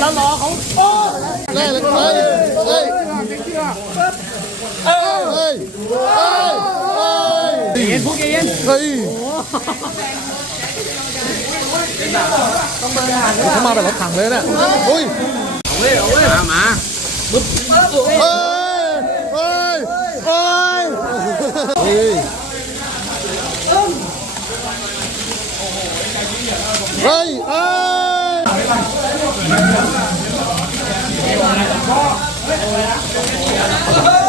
แล้วรอเขาโอ้เล่นเลยเฮ้ยเฮ้ยเฮ้ยเฮ้ยเฮ้ยเย็นพวกเย็นเฮ้ยเขามาแบบรถถังเลยเนี่ยอุ้ยมามาเฮ้ยเฮ้ยเฮ้ยเฮ้ยเฮ้ย เฮ้ยเฮ้ย